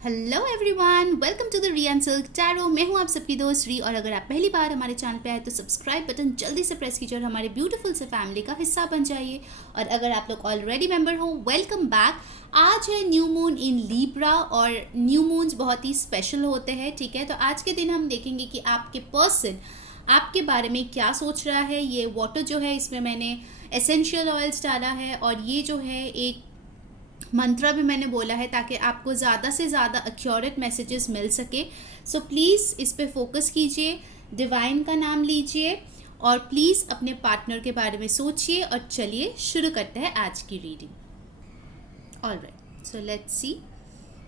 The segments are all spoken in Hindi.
Hello everyone, welcome to the Rian Silk Tarot. मैं हूं आप सबकी दोस्त री, और अगर आप पहली बार हमारे चैनल पे आए तो सब्सक्राइब बटन जल्दी से प्रेस कीजिए और हमारे ब्यूटीफुल से फैमिली का हिस्सा बन जाइए। और अगर आप लोग ऑलरेडी मेंबर हो, वेलकम बैक। आज है न्यू मून इन लीब्रा, और न्यू मून्स बहुत ही स्पेशल होते हैं, ठीक है। तो आज के दिन हम देखेंगे कि आपके पर्सन आपके बारे में क्या सोच रहा है। ये वाटर जो है, इसमें मैंने एसेंशियल ऑयल्स डाला है, और ये जो है एक मंत्रा भी मैंने बोला है ताकि आपको ज़्यादा से ज़्यादा एक्यूरेट मैसेजेस मिल सके। सो प्लीज़ इस पे फोकस कीजिए, डिवाइन का नाम लीजिए, और प्लीज़ अपने पार्टनर के बारे में सोचिए। और चलिए शुरू करते हैं आज की reading. Alright, so let's see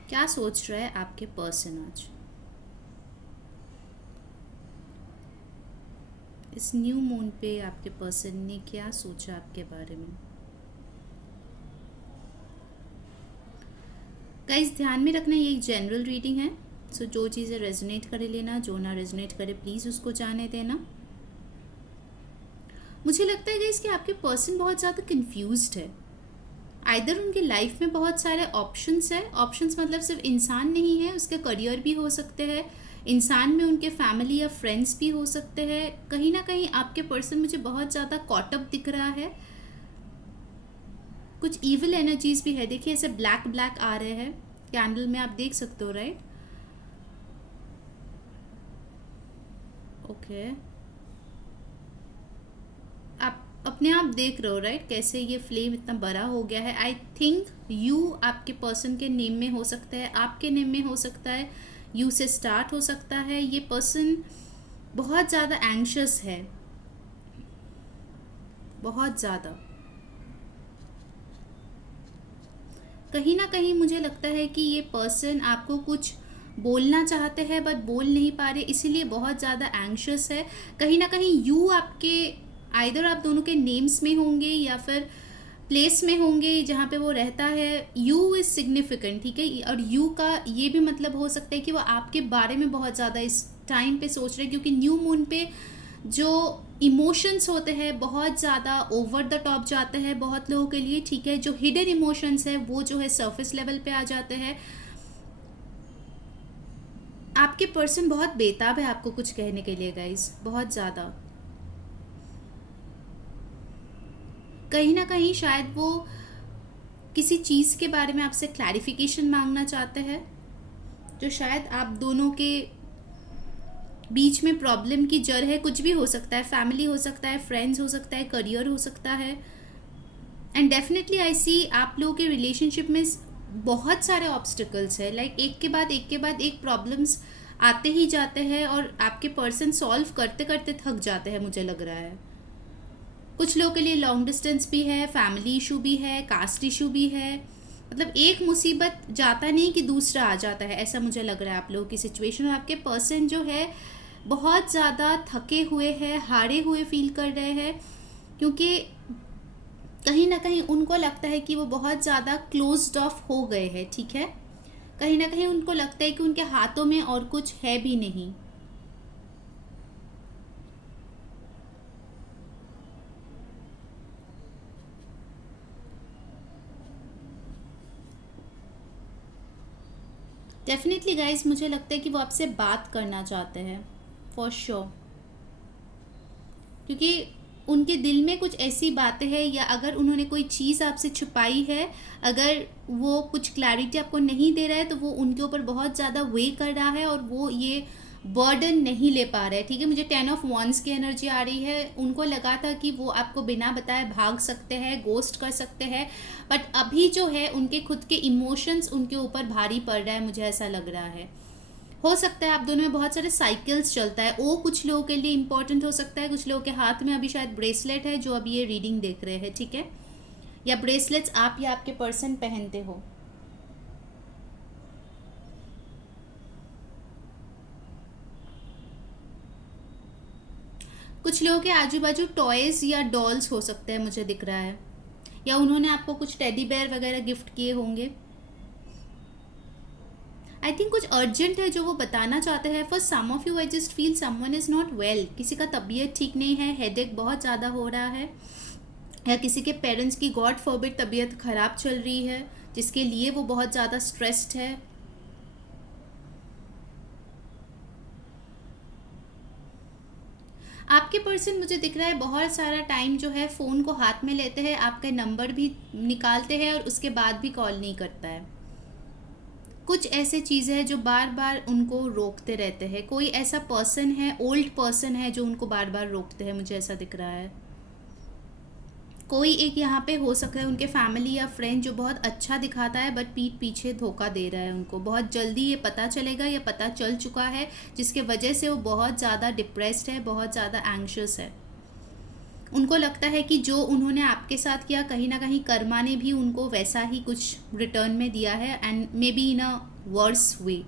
क्या सोच रहा है आपके पर्सन आज। इस न्यू मून पे आपके पर्सन ने क्या सोचा आपके बारे में। गाइस, ध्यान में रखना ये एक जनरल रीडिंग है। सो जो चीज़ें रेजोनेट करे लेना, जो ना रेजोनेट करे प्लीज़ उसको जाने देना। मुझे लगता है गाइस कि आपके पर्सन बहुत ज़्यादा कंफ्यूज्ड है। आइदर उनके लाइफ में बहुत सारे ऑप्शंस है। ऑप्शंस मतलब सिर्फ इंसान नहीं है, उसके करियर भी हो सकते हैं, इंसान में उनके फैमिली या फ्रेंड्स भी हो सकते हैं। कहीं ना कहीं आपके पर्सन मुझे बहुत ज़्यादा कॉटअप दिख रहा है। कुछ इविल एनर्जीज भी है। देखिए ऐसे ब्लैक ब्लैक आ रहे हैं कैंडल में, आप देख सकते हो, राइट। ओके, आप अपने आप देख रहे हो, राइट, कैसे ये फ्लेम इतना बड़ा हो गया है। आई थिंक यू आपके पर्सन के नेम में हो सकता है, आपके नेम में हो सकता है, यू से स्टार्ट हो सकता है। ये पर्सन बहुत ज़्यादा एंग्शियस है, बहुत ज़्यादा। कहीं ना कहीं मुझे लगता है कि ये पर्सन आपको कुछ बोलना चाहते हैं बट बोल नहीं पा रहे, इसीलिए बहुत ज़्यादा एंग्शियस है। कहीं ना कहीं यू आपके, आइदर आप दोनों के नेम्स में होंगे या फिर प्लेस में होंगे जहाँ पे वो रहता है। यू इज़ सिग्निफिकेंट, ठीक है। और यू का ये भी मतलब हो सकता है कि वो आपके बारे में बहुत ज़्यादा इस टाइम पे सोच रहे हैं, क्योंकि न्यू मून पे जो इमोशंस होते हैं बहुत ज़्यादा ओवर द टॉप जाते हैं बहुत लोगों के लिए, ठीक है। जो हिडन इमोशंस है वो जो है सरफेस लेवल पे आ जाते हैं। आपके पर्सन बहुत बेताब है आपको कुछ कहने के लिए गाइस, बहुत ज़्यादा। कहीं ना कहीं शायद वो किसी चीज़ के बारे में आपसे क्लैरिफिकेशन मांगना चाहते हैं, जो शायद आप दोनों के बीच में प्रॉब्लम की जड़ है। कुछ भी हो सकता है, फैमिली हो सकता है, फ्रेंड्स हो सकता है, करियर हो सकता है। एंड डेफिनेटली आई सी आप लोगों के रिलेशनशिप में बहुत सारे ऑब्स्टिकल्स है, लाइक एक के बाद एक के बाद एक प्रॉब्लम्स आते ही जाते हैं, और आपके पर्सन सॉल्व करते करते थक जाते हैं, मुझे लग रहा है। कुछ लोगों के लिए लॉन्ग डिस्टेंस भी है, फैमिली इशू भी है, कास्ट इशू भी है। मतलब एक मुसीबत जाता नहीं कि दूसरा आ जाता है, ऐसा मुझे लग रहा है आप लोगों की सिचुएशन। और आपके पर्सन जो है बहुत ज़्यादा थके हुए हैं, हारे हुए फील कर रहे हैं, क्योंकि कहीं ना कहीं उनको लगता है कि वो बहुत ज़्यादा क्लोज्ड ऑफ हो गए हैं, ठीक है। कहीं ना कहीं उनको लगता है कि उनके हाथों में और कुछ है भी नहीं। डेफिनेटली गाइस, मुझे लगता है कि वो आपसे बात करना चाहते हैं, फॉर श्योर। क्योंकि उनके दिल में कुछ ऐसी बातें हैं, या अगर उन्होंने कोई चीज़ आपसे छुपाई है, अगर वो कुछ क्लैरिटी आपको नहीं दे रहा है, तो वो उनके ऊपर बहुत ज़्यादा वे कर रहा है, और वो ये बर्डन नहीं ले पा रहे हैं, ठीक है। मुझे 10 ऑफ वॉन्स की एनर्जी आ रही है। उनको लगा था कि वो आपको बिना बताए भाग सकते हैं, गोस्ट कर सकते हैं, बट अभी जो है उनके खुद के इमोशंस उनके ऊपर भारी पड़ रहा है, मुझे ऐसा लग रहा है। हो सकता है आप दोनों में बहुत सारे साइकिल्स चलता है, वो कुछ लोगों के लिए इंपॉर्टेंट हो सकता है। कुछ लोगों के हाथ में अभी शायद ब्रेसलेट है जो अभी ये रीडिंग देख रहे हैं, ठीक है। या ब्रेसलेट्स आप या आपके पर्सन पहनते हो। कुछ लोगों के आजू बाजू टॉयज या डॉल्स हो सकते हैं, मुझे दिख रहा है, या उन्होंने आपको कुछ टेडी बेयर वगैरह गिफ्ट किए होंगे। आई थिंक कुछ अर्जेंट है जो वो बताना चाहते हैं। For some of you I just feel someone is not well. किसी का तबीयत ठीक नहीं है, हेडेक बहुत ज़्यादा हो रहा है, या किसी के पेरेंट्स की गॉड फॉरबिड तबीयत ख़राब चल रही है, जिसके लिए वो बहुत ज़्यादा स्ट्रेस्ड है। आपके पर्सन मुझे दिख रहा है बहुत सारा टाइम जो है फ़ोन को हाथ में लेते हैं, आपका नंबर भी निकालते हैं और उसके बाद भी कॉल नहीं करता है। कुछ ऐसे चीज़ें हैं जो बार बार उनको रोकते रहते हैं। कोई ऐसा पर्सन है, ओल्ड पर्सन है, जो उनको बार बार रोकते हैं, मुझे ऐसा दिख रहा है। कोई एक यहाँ पे हो सकता है उनके फैमिली या फ्रेंड जो बहुत अच्छा दिखाता है बट पीठ पीछे धोखा दे रहा है उनको। बहुत जल्दी ये पता चलेगा या पता चल चुका है, जिसके वजह से वो बहुत ज़्यादा डिप्रेस्ड है, बहुत ज़्यादा एंग्शियस है। उनको लगता है कि जो उन्होंने आपके साथ किया, कहीं ना कहीं कर्मा ने भी उनको वैसा ही कुछ रिटर्न में दिया है, and maybe in a worse way.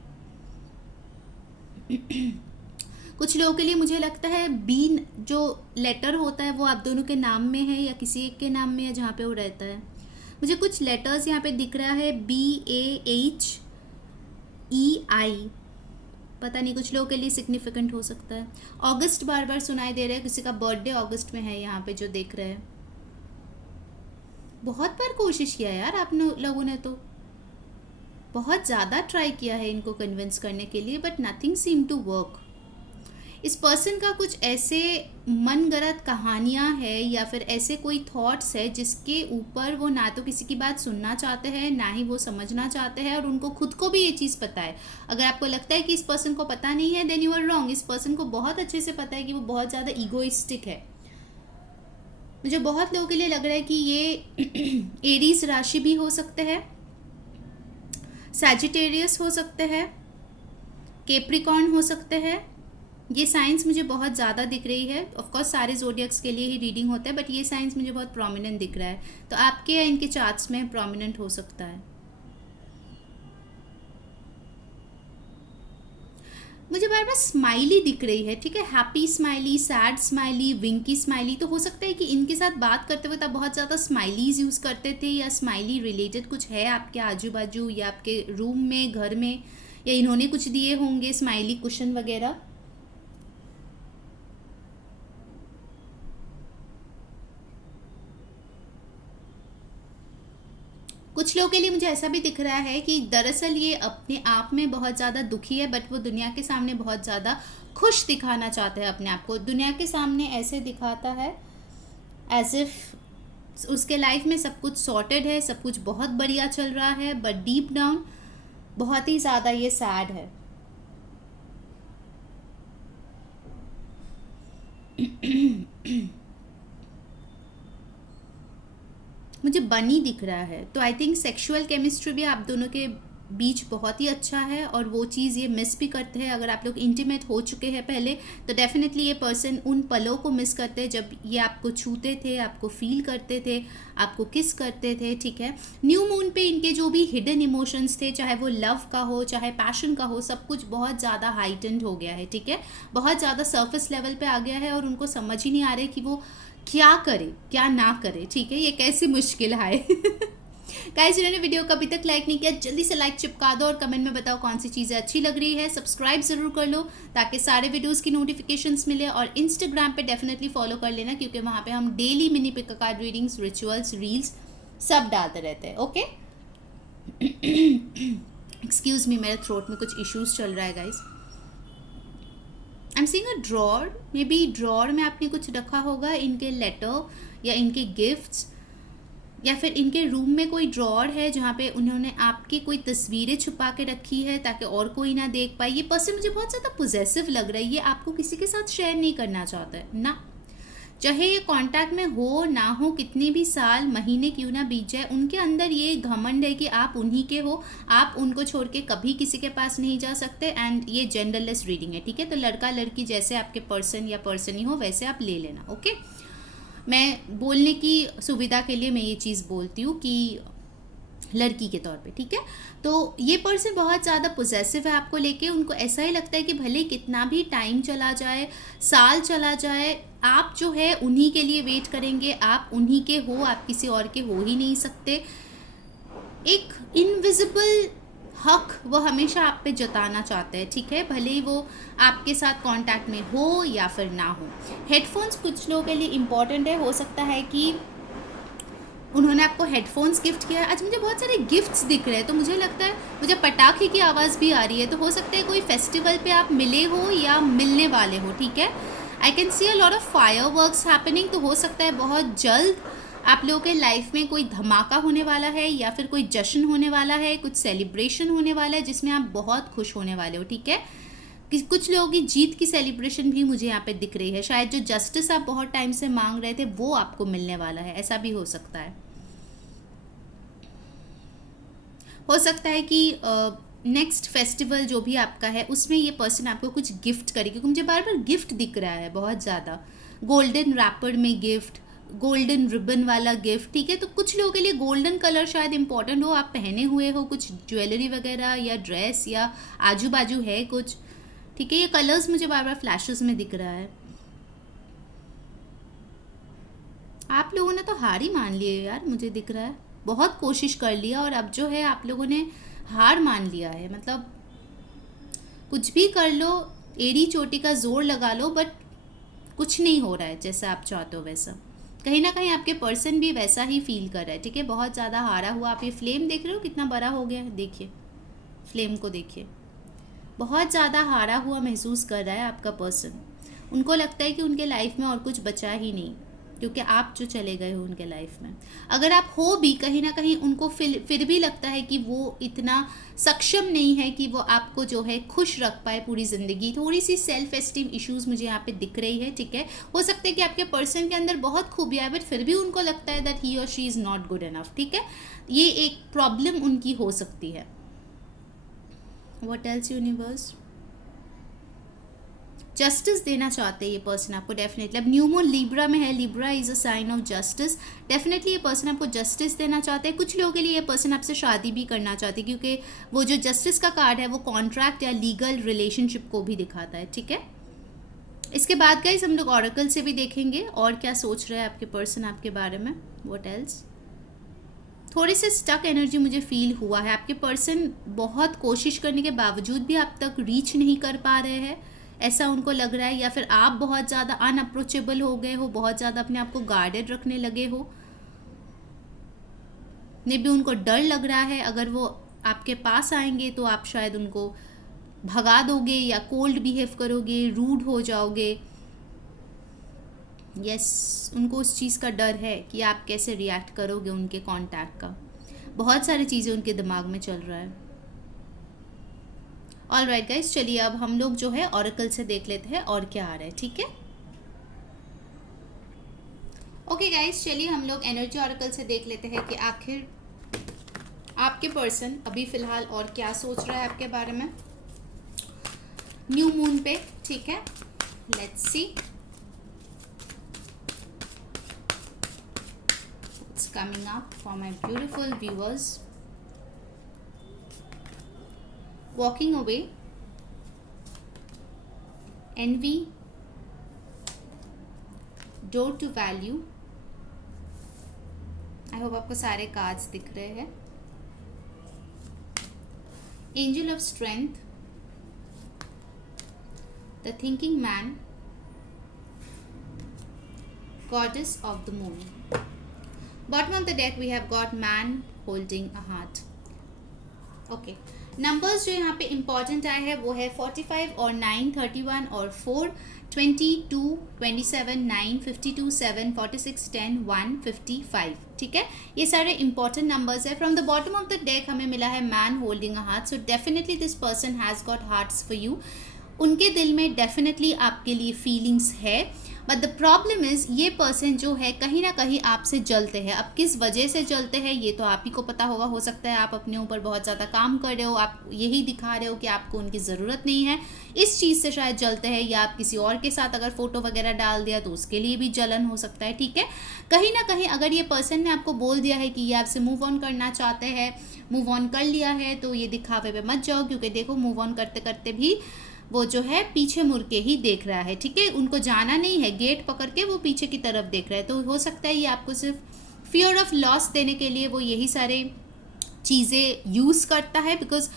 कुछ लोगों के लिए मुझे लगता है बी जो लेटर होता है वो आप दोनों के नाम में है या किसी एक के नाम में है जहाँ पे वो रहता है। मुझे कुछ लेटर्स यहाँ पे दिख रहा है, BAHEI, पता नहीं, कुछ लोगों के लिए सिग्निफिकेंट हो सकता है। अगस्त बार बार सुनाई दे रहा है, किसी का बर्थडे अगस्त में है यहाँ पे जो देख रहे हैं। बहुत बार कोशिश किया यार आप लोगों ने, तो बहुत ज़्यादा ट्राई किया है इनको कन्विंस करने के लिए, but nothing seem to work. इस पर्सन का कुछ ऐसे मनगढ़ंत कहानियाँ हैं या फिर ऐसे कोई थॉट्स है जिसके ऊपर वो ना तो किसी की बात सुनना चाहते हैं, ना ही वो समझना चाहते हैं, और उनको खुद को भी ये चीज़ पता है। अगर आपको लगता है कि इस पर्सन को पता नहीं है, देन यू आर रॉन्ग। इस पर्सन को बहुत अच्छे से पता है कि वो बहुत ज़्यादा ईगोइस्टिक है। मुझे बहुत लोगों के लिए लग रहा है कि ये एरीज राशि भी हो सकते हैं, सैजिटेरियस हो सकते हैं, कैप्रिकॉर्न हो सकते हैं। ये साइंस मुझे बहुत ज़्यादा दिख रही है। ऑफ कोर्स सारे ज़ोडिएक्स के लिए ही रीडिंग होता है, बट ये साइंस मुझे बहुत प्रोमिनेंट दिख रहा है, तो आपके या इनके चार्ट्स में प्रोमिनेंट हो सकता है। मुझे बार बार स्माइली दिख रही है, ठीक है, happy smiley, sad smiley, winky smiley. तो हो सकता है कि इनके साथ बात करते वक्त आप बहुत ज़्यादा स्माइलीज यूज़ करते थे, या स्माइली रिलेटेड कुछ है आपके आजू बाजू या आपके रूम में, घर में, या इन्होंने कुछ दिए होंगे स्माइली कुशन वगैरह। कुछ लोगों के लिए मुझे ऐसा भी दिख रहा है कि दरअसल ये अपने आप में बहुत ज़्यादा दुखी है, बट वो दुनिया के सामने बहुत ज़्यादा खुश दिखाना चाहता है अपने आप को। दुनिया के सामने ऐसे दिखाता है एज इफ उसके लाइफ में सब कुछ सॉर्टेड है, सब कुछ बहुत बढ़िया चल रहा है, बट डीप डाउन बहुत ही ज़्यादा ये सैड है। मुझे बनी दिख रहा है, तो आई थिंक सेक्सुअल केमिस्ट्री भी आप दोनों के बीच बहुत ही अच्छा है, और वो चीज़ ये मिस भी करते हैं। अगर आप लोग इंटीमेट हो चुके हैं पहले, तो डेफिनेटली ये पर्सन उन पलों को मिस करते हैं जब ये आपको छूते थे, आपको फील करते थे, आपको किस करते थे, ठीक है। न्यू मून पे इनके जो भी हिडन इमोशंस थे, चाहे वो लव का हो, चाहे पैशन का हो, सब कुछ बहुत ज़्यादा हाइटेंड हो गया है, ठीक है, बहुत ज़्यादा सरफेस लेवल पे आ गया है, और उनको समझ ही नहीं आ रहा है कि वो क्या करे क्या ना करे, ठीक है। ये कैसी मुश्किल है। गाइस, जिन्होंने वीडियो को अभी तक लाइक नहीं किया, जल्दी से लाइक चिपका दो और कमेंट में बताओ कौन सी चीज़ें अच्छी लग रही है। सब्सक्राइब ज़रूर कर लो ताकि सारे वीडियोस की नोटिफिकेशंस मिले, और इंस्टाग्राम पे डेफिनेटली फॉलो कर लेना, क्योंकि वहाँ पे हम daily mini pick card readings, rituals, reels सब डालते रहते हैं। ओके, एक्सक्यूज़ मी, मेरे थ्रोट में कुछ इश्यूज़ चल रहा है guys. I am seeing a drawer, may be drawer में आपने कुछ रखा होगा, इनके लेटर या इनके गिफ्ट्स, या फिर इनके रूम में कोई ड्रॉर है जहाँ पे उन्होंने आपकी कोई तस्वीरें छुपा के रखी है ताकि और कोई ना देख पाए। ये पर्सन मुझे बहुत ज़्यादा पोजेसिव लग रहा है, ये आपको किसी के साथ शेयर नहीं करना चाहता है ना, चाहे ये कांटेक्ट में हो ना हो, कितने भी साल महीने क्यों ना बीत जाए, उनके अंदर ये घमंड है कि आप उन्हीं के हो, आप उनको छोड़ के कभी किसी के पास नहीं जा सकते। एंड ये जेंडरलेस रीडिंग है, ठीक है, तो लड़का लड़की जैसे आपके पर्सन या पर्सन ही हो वैसे आप ले लेना। ओके, मैं बोलने की सुविधा के लिए मैं ये चीज़ बोलती हूँ कि लड़की के तौर पे, ठीक है। तो ये पर्सन बहुत ज़्यादा पोजेसिव है आपको लेके, उनको ऐसा ही लगता है कि भले कितना भी टाइम चला जाए, साल चला जाए, आप जो है उन्हीं के लिए वेट करेंगे, आप उन्हीं के हो, आप किसी और के हो ही नहीं सकते। एक इनविजिबल हक वो हमेशा आप पे जताना चाहते हैं, ठीक है, भले ही वो आपके साथ कांटेक्ट में हो या फिर ना हो। हेडफोन्स कुछ लोगों के लिए इम्पॉर्टेंट है, हो सकता है कि उन्होंने आपको हेडफोन्स गिफ्ट किया है। आज मुझे बहुत सारे गिफ्ट्स दिख रहे हैं, तो मुझे लगता है मुझे पटाखे की आवाज़ भी आ रही है, तो हो सकता है कोई फेस्टिवल पे आप मिले हो या मिलने वाले हो, ठीक है। I can see a lot of fireworks happening, तो हो सकता है बहुत जल्द आप लोगों के लाइफ में कोई धमाका होने वाला है या फिर कोई जश्न होने वाला है, कुछ सेलिब्रेशन होने वाला है जिसमें आप बहुत खुश होने वाले हो, ठीक है। कुछ लोगों की जीत की सेलिब्रेशन भी मुझे यहाँ पे दिख रही है। शायद जो जस्टिस आप बहुत टाइम से मांग रहे थे वो आपको मिलने वाला है, ऐसा भी हो सकता है। हो सकता है कि नेक्स्ट फेस्टिवल जो भी आपका है उसमें ये पर्सन आपको कुछ गिफ्ट करे, क्योंकि मुझे बार बार गिफ्ट दिख रहा है बहुत ज़्यादा। गोल्डन रैपर में गिफ्ट, गोल्डन रिबन वाला गिफ्ट, ठीक है। तो कुछ लोगों के लिए गोल्डन कलर शायद इंपॉर्टेंट हो, आप पहने हुए हो कुछ ज्वेलरी वगैरह या ड्रेस या आजू बाजू है कुछ, ठीक है। ये कलर्स मुझे बार बार फ्लैशेस में दिख रहा है। आप लोगों ने तो हार ही मान लिए यार, मुझे दिख रहा है। बहुत कोशिश कर लिया और अब जो है आप लोगों ने हार मान लिया है। मतलब कुछ भी कर लो, एड़ी चोटी का जोर लगा लो, बट कुछ नहीं हो रहा है जैसा आप चाहते हो वैसा। कहीं ना कहीं आपके पर्सन भी वैसा ही फील कर रहा है, ठीक है। बहुत ज़्यादा हारा हुआ। आप ये फ्लेम देख रहे हो कितना बड़ा हो गया है, देखिए फ्लेम को देखिए। बहुत ज़्यादा हारा हुआ महसूस कर रहा है आपका पर्सन। उनको लगता है कि उनके लाइफ में और कुछ बचा ही नहीं, क्योंकि आप जो चले गए हो उनके लाइफ में। अगर आप हो भी, कहीं ना कहीं उनको फिर भी लगता है कि वो इतना सक्षम नहीं है कि वो आपको जो है खुश रख पाए पूरी ज़िंदगी। थोड़ी सी सेल्फ एस्टीम इश्यूज़ मुझे यहाँ पे दिख रही है, ठीक है। हो सकता है कि आपके पर्सन के अंदर बहुत खूबियाँ है, बट फिर भी उनको लगता है दैट ही और she is not good enough, ठीक है। ये एक प्रॉब्लम उनकी हो सकती है। What else universe? जस्टिस देना चाहते हैं ये पर्सन आपको डेफिनेटली। अब न्यू मून लिब्रा में है, Libra is a sign of justice. Definitely ये पर्सन आपको जस्टिस देना चाहते हैं। कुछ लोगों के लिए ये पर्सन आपसे शादी भी करना चाहते हैं, क्योंकि वो जो जस्टिस का कार्ड है वो कॉन्ट्रैक्ट या लीगल रिलेशनशिप को भी दिखाता है, ठीक है। इसके बाद गाइस हम लोग ऑरेकल से भी देखेंगे और क्या सोच रहे हैं आपके पर्सन आपके बारे में। What else? थोड़ी सी स्टक एनर्जी मुझे फील हुआ है। आपके पर्सन बहुत कोशिश करने के बावजूद भी आप तक रीच नहीं कर पा रहे हैं, ऐसा उनको लग रहा है। या फिर आप बहुत ज़्यादा अनअप्रोचेबल हो गए हो, बहुत ज़्यादा अपने आप को गार्डेड रखने लगे हो। मे भी उनको डर लग रहा है, अगर वो आपके पास आएंगे तो आप शायद उनको भगा दोगे या कोल्ड बिहेव करोगे, रूड हो जाओगे। यस, उनको उस चीज़ का डर है कि आप कैसे रिएक्ट करोगे उनके कांटेक्ट का। बहुत सारी चीज़ें उनके दिमाग में चल रहा है। ऑल राइट गाइज, चलिए अब हम लोग जो है ऑरेकल से देख लेते हैं और क्या आ रहा है, ठीक है। ओके गाइज, चलिए हम लोग एनर्जी ऑरेकल से देख लेते हैं कि आखिर आपके पर्सन अभी फिलहाल और क्या सोच रहा है आपके बारे में न्यू मून पे, ठीक है। Let's see what's coming up for my beautiful viewers. Walking away, envy, door to value। I hope आपको सारे कार्ड्स दिख रहे हैं। Angel of strength, the thinking man, goddess of the moon. Bottom of the deck we have got man holding a heart. Okay, numbers जो यहाँ पे इंपॉर्टेंट आए हैं वो है 45 और 9, 31 और 4, 22, 27, 9, 52, 7, 46, 10, 1, 55, ठीक है। ये सारे इंपॉर्टेंट नंबर्स है। From the bottom of the deck हमें मिला है man holding a heart. So definitely this person has got hearts for you. उनके दिल में डेफिनेटली आपके लिए फीलिंग्स है, बट द प्रॉब्लम इज़ ये पर्सन जो है कहीं ना कहीं आपसे जलते हैं। अब किस वजह से जलते हैं ये तो आप ही को पता होगा। हो सकता है आप अपने ऊपर बहुत ज़्यादा काम कर रहे हो, आप यही दिखा रहे हो कि आपको उनकी ज़रूरत नहीं है, इस चीज़ से शायद जलते हैं। या आप किसी और के साथ अगर फ़ोटो वगैरह डाल दिया तो उसके लिए भी जलन हो सकता है, ठीक है। कहीं ना कहीं अगर ये पर्सन ने आपको बोल दिया है कि ये आपसे मूव ऑन करना चाहते हैं, मूव ऑन कर लिया है, तो ये दिखावे पे मत जाओ, क्योंकि देखो मूव ऑन करते करते भी वो जो है पीछे मुड़ के ही देख रहा है, ठीक है। उनको जाना नहीं है, गेट पकड़ के वो पीछे की तरफ देख रहा है। तो हो सकता है ये आपको सिर्फ फियर ऑफ लॉस देने के लिए वो यही सारे चीज़ें यूज़ करता है, because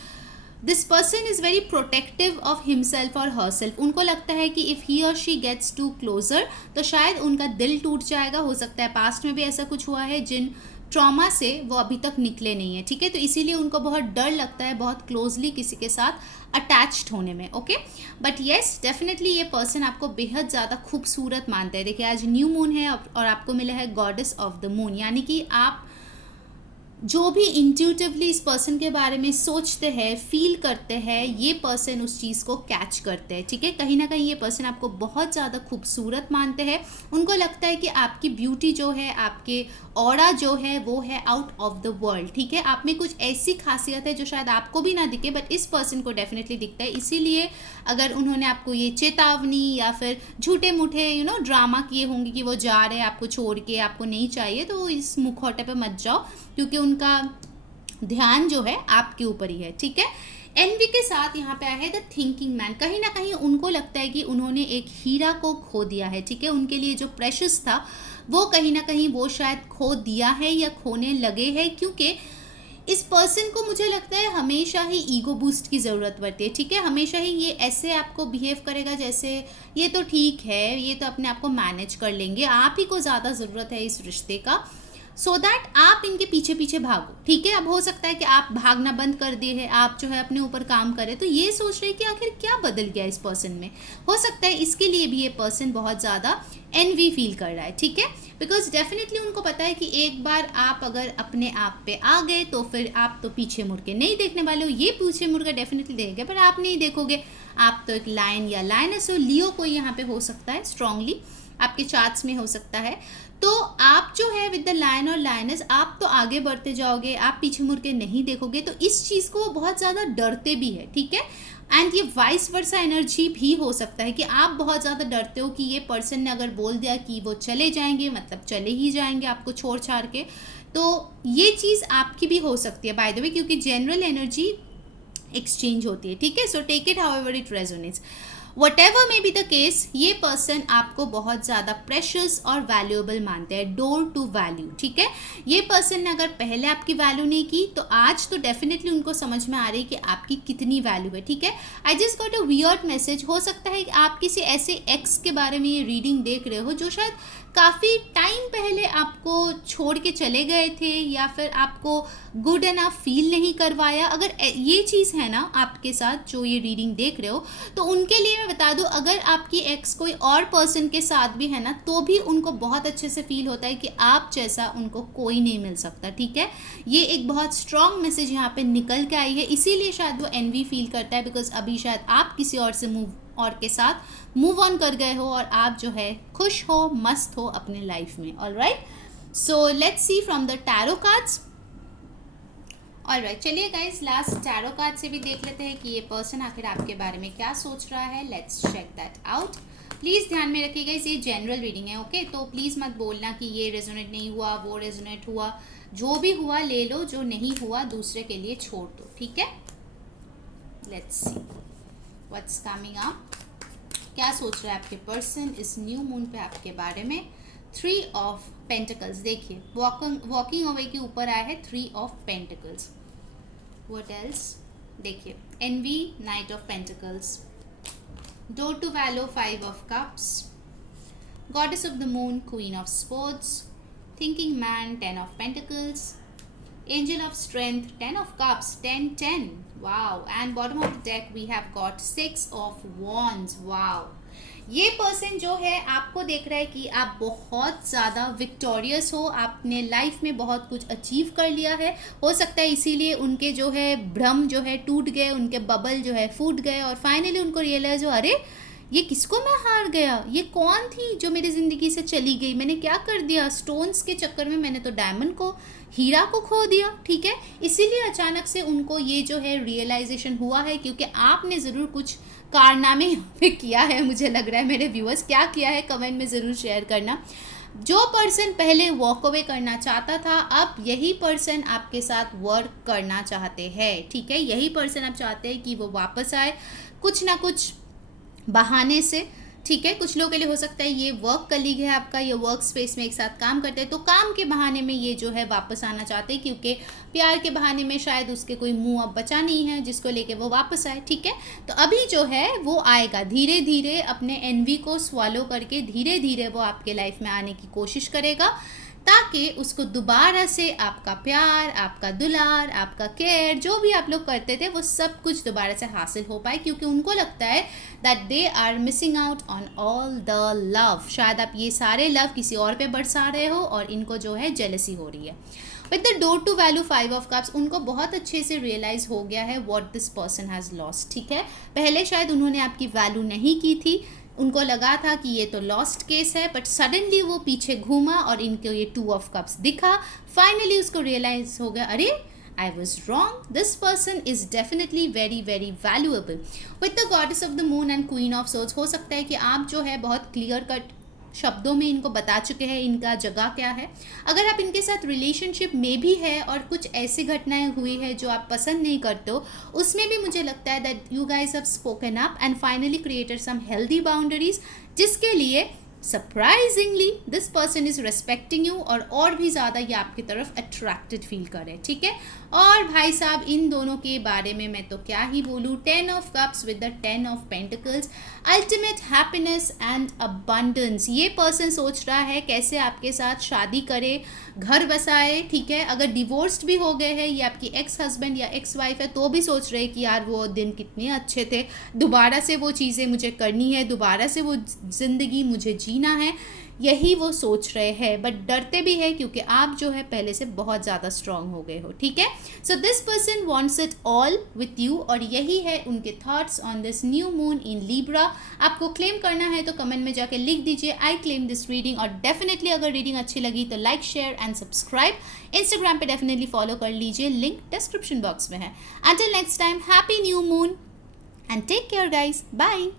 this person is very protective of himself और हर सेल्फ। उनको लगता है कि इफ़ ही और शी गेट्स टू क्लोजर तो शायद उनका दिल टूट जाएगा। हो सकता है पास्ट में भी ऐसा कुछ हुआ है, जिन ट्रॉमा से वो अभी तक निकले नहीं है, ठीक है। तो इसीलिए उनको बहुत डर लगता है बहुत क्लोजली किसी के साथ अटैच्ड होने में, ओके। बट येस, डेफिनेटली ये पर्सन आपको बेहद ज़्यादा खूबसूरत मानते हैं। देखिए, आज न्यू मून है और आपको मिला है गॉडेस ऑफ द मून, यानी कि आप जो भी इंट्यूटिवली इस पर्सन के बारे में सोचते हैं, फील करते हैं, ये पर्सन उस चीज़ को कैच करते हैं, ठीक है। कहीं ना कहीं ये पर्सन आपको बहुत ज़्यादा खूबसूरत मानते हैं। उनको लगता है कि आपकी ब्यूटी जो है, आपके ऑरा जो है, वो है आउट ऑफ द वर्ल्ड, ठीक है। आप में कुछ ऐसी खासियत है जो शायद आपको भी ना दिखे, बट इस पर्सन को डेफिनेटली दिखता है। इसीलिए अगर उन्होंने आपको ये चेतावनी या फिर झूठे मूठे ड्रामा किए होंगे कि वो जा रहे हैं आपको छोड़ के, आपको नहीं चाहिए, तो इस मुखौटे पे मत जाओ, क्योंकि उनका ध्यान जो है आपके ऊपर ही है, ठीक है। एनवी के साथ यहाँ पे आया है द थिंकिंग मैन। कहीं ना कहीं उनको लगता है कि उन्होंने एक हीरा को खो दिया है, ठीक है। उनके लिए जो प्रेशियस था वो कहीं ना कहीं वो शायद खो दिया है या खोने लगे हैं, क्योंकि इस पर्सन को मुझे लगता है हमेशा ही ईगो बूस्ट की ज़रूरत पड़ती है, ठीक है। हमेशा ही ये ऐसे आपको बिहेव करेगा जैसे ये तो ठीक है, ये तो अपने आप को मैनेज कर लेंगे, आप ही को ज़्यादा ज़रूरत है इस रिश्ते का, सो दैट आप इनके पीछे पीछे भागो, ठीक है। अब हो सकता है कि आप भागना बंद कर दिए है, आप जो है अपने ऊपर काम करें, तो ये सोच रहे हैं कि आखिर क्या बदल गया इस पर्सन में। हो सकता है इसके लिए भी ये पर्सन बहुत ज़्यादा एनवी फील कर रहा है, ठीक है। बिकॉज डेफिनेटली उनको पता है कि एक बार आप अगर अपने आप पे आ गए तो फिर आप तो पीछे मुड़ के नहीं देखने वाले हो। ये पीछे मुड़ के डेफिनेटली देखेंगे पर आप नहीं देखोगे, आप तो एक लायन या लायनस हो। लियो कोई यहाँ पे हो सकता है, स्ट्रांगली आपके चार्ट्स में हो सकता है। तो आप जो है विद द लायन और लायनस, आप तो आगे बढ़ते जाओगे, आप पीछे मुड़ के नहीं देखोगे, तो इस चीज़ को वो बहुत ज़्यादा डरते भी है, ठीक है। एंड ये वाइस वर्सा एनर्जी भी हो सकता है कि आप बहुत ज़्यादा डरते हो कि ये पर्सन ने अगर बोल दिया कि वो चले जाएंगे, मतलब चले ही जाएंगे आपको छोड़ छाड़ के, तो ये चीज़ आपकी भी हो सकती है बाय द वे, क्योंकि जनरल एनर्जी एक्सचेंज होती है, ठीक है। So take it however it resonates. Whatever may be the case, ये पर्सन आपको बहुत ज़्यादा प्रेशियस और वैल्यूएबल मानते हैं, डोर टू वैल्यू, ठीक है। ये पर्सन ने अगर पहले आपकी वैल्यू नहीं की तो आज तो डेफिनेटली उनको समझ में आ रही है कि आपकी कितनी वैल्यू है, ठीक है। I just got a weird message. हो सकता है कि आप किसी ऐसे एक्स के बारे में ये रीडिंग देख रहे हो जो शायद काफ़ी टाइम पहले आपको छोड़ के चले गए थे या फिर आपको गुड एनफ फील नहीं करवाया। अगर ये चीज़ है ना आपके साथ जो ये रीडिंग देख रहे हो, तो उनके लिए मैं बता दूं, अगर आपकी एक्स कोई और पर्सन के साथ भी है ना, तो भी उनको बहुत अच्छे से फील होता है कि आप जैसा उनको कोई नहीं मिल सकता, ठीक है। ये एक बहुत स्ट्रॉन्ग मैसेज यहाँ पे निकल के आई है, इसीलिए शायद वो एनवी फील करता है, बिकॉज अभी शायद आप किसी और से के साथ मूव ऑन कर गए हो और आप जो है खुश हो, मस्त हो अपने लाइफ में। Alright, so let's see from the tarot cards. Alright, चलिए गाइस, लास्ट टैरो कार्ड से भी देख लेते हैं कि ये पर्सन आखिर आपके बारे में क्या सोच रहा है। Let's check that out. Please ध्यान में रखिएगा, ये जनरल रीडिंग है, ओके। तो प्लीज़ मत बोलना कि ये रेजोनेट नहीं हुआ, वो रेजोनेट हुआ। जो भी हुआ ले लो, जो नहीं हुआ दूसरे के लिए छोड़ दो, ठीक है। Let's see what's coming up. क्या सोच रहा है आपके पर्सन इस न्यू मून पे आपके बारे में। 3 ऑफ पेंटिकल्स, देखिए वॉकिंग अवे के ऊपर आया है 3 ऑफ पेंटिकल्स। व्हाट एल्स, देखिए envy, knight of pentacles, door to value 5 of cups, goddess of the moon queen of sports, thinking man 10 of pentacles, angel of strength 10 of cups, 10 wow, and bottom of the deck we have got 6 of wands, wow। ये पर्सन जो है आपको देख रहा है कि आप बहुत ज़्यादा विक्टोरियस हो, आपने लाइफ में बहुत कुछ अचीव कर लिया है। हो सकता है इसीलिए उनके जो है भ्रम जो है टूट गए, उनके बबल जो है फूट गए और फाइनली उनको रियलाइज हो, अरे ये किसको मैं हार गया, ये कौन थी जो मेरी ज़िंदगी से चली गई, मैंने क्या कर दिया, स्टोन्स के चक्कर में मैंने तो डायमंड को, हीरा को खो दिया, ठीक है। इसीलिए अचानक से उनको ये जो है रियलाइजेशन हुआ है, क्योंकि आपने ज़रूर कुछ कारनामे पे किया है, मुझे लग रहा है। मेरे व्यूअर्स क्या किया है कमेंट में ज़रूर शेयर करना। जो पर्सन पहले वॉक अवे करना चाहता था, अब यही पर्सन आपके साथ वर्क करना चाहते हैं, ठीक है। यही पर्सन आप चाहते हैं कि वो वापस आए कुछ ना कुछ बहाने से, ठीक है। कुछ लोगों के लिए हो सकता है ये वर्क कलीग है आपका, ये वर्क स्पेस में एक साथ काम करते हैं, तो काम के बहाने में ये जो है वापस आना चाहते हैं, क्योंकि प्यार के बहाने में शायद उसके कोई मुंह अब बचा नहीं है जिसको लेके वो वापस आए, ठीक है। तो अभी जो है वो आएगा धीरे धीरे, अपने एनवी को स्वालो करके धीरे धीरे वो आपके लाइफ में आने की कोशिश करेगा। ताकि उसको दोबारा से आपका प्यार, आपका दुलार, आपका केयर, जो भी आप लोग करते थे वो सब कुछ दोबारा से हासिल हो पाए, क्योंकि उनको लगता है that they are missing out on all the love. शायद आप ये सारे लव किसी और पे बरसा रहे हो और इनको जो है जेलसी हो रही है। With the door to value 5 of cups, उनको बहुत अच्छे से रियलाइज हो गया है what this person has lost. ठीक है, पहले शायद उन्होंने आपकी वैल्यू नहीं की थी, उनको लगा था कि ये तो लॉस्ट केस है, बट सडनली वो पीछे घूमा और इनको ये 2 ऑफ कप्स दिखा। फाइनली उसको रियलाइज हो गया, अरे I was wrong. This person is definitely very very valuable. With the goddess of the moon and queen of swords, हो सकता है कि आप जो है बहुत क्लियर कट शब्दों में इनको बता चुके हैं इनका जगह क्या है। अगर आप इनके साथ रिलेशनशिप में भी है और कुछ ऐसी घटनाएं हुई है जो आप पसंद नहीं करते हो, उसमें भी मुझे लगता है that you guys have spoken up and finally created some healthy boundaries, जिसके लिए surprisingly this person is respecting you और भी ज़्यादा ये आपकी तरफ अट्रैक्टेड फील करे। ठीक है, और भाई साहब इन दोनों के बारे में मैं तो क्या ही बोलूँ। 10 of cups with the 10 of pentacles, ultimate happiness and abundance. ये पर्सन सोच रहा है कैसे आपके साथ शादी करे, घर बसाए। ठीक है, अगर डिवोर्स्ड भी हो गए हैं, ये आपकी एक्स हस्बैंड या एक्स वाइफ है, तो भी सोच रहे हैं कि यार वो दिन कितने अच्छे थे, दोबारा से वो चीज़ें मुझे करनी है, दोबारा से वो ज़िंदगी मुझे जीना है, यही वो सोच रहे हैं। बट डरते भी है क्योंकि आप जो है पहले से बहुत ज़्यादा स्ट्रांग हो गए हो। ठीक है, so this person wants it all with you, और यही है उनके thoughts on this new moon in Libra. आपको क्लेम करना है तो कमेंट में जाके लिख दीजिए आई क्लेम दिस रीडिंग, और डेफिनेटली अगर रीडिंग अच्छी लगी तो like share and subscribe. Instagram पे डेफिनेटली फॉलो कर लीजिए, लिंक डिस्क्रिप्शन बॉक्स में है। Until next time, happy new moon and take care guys, bye.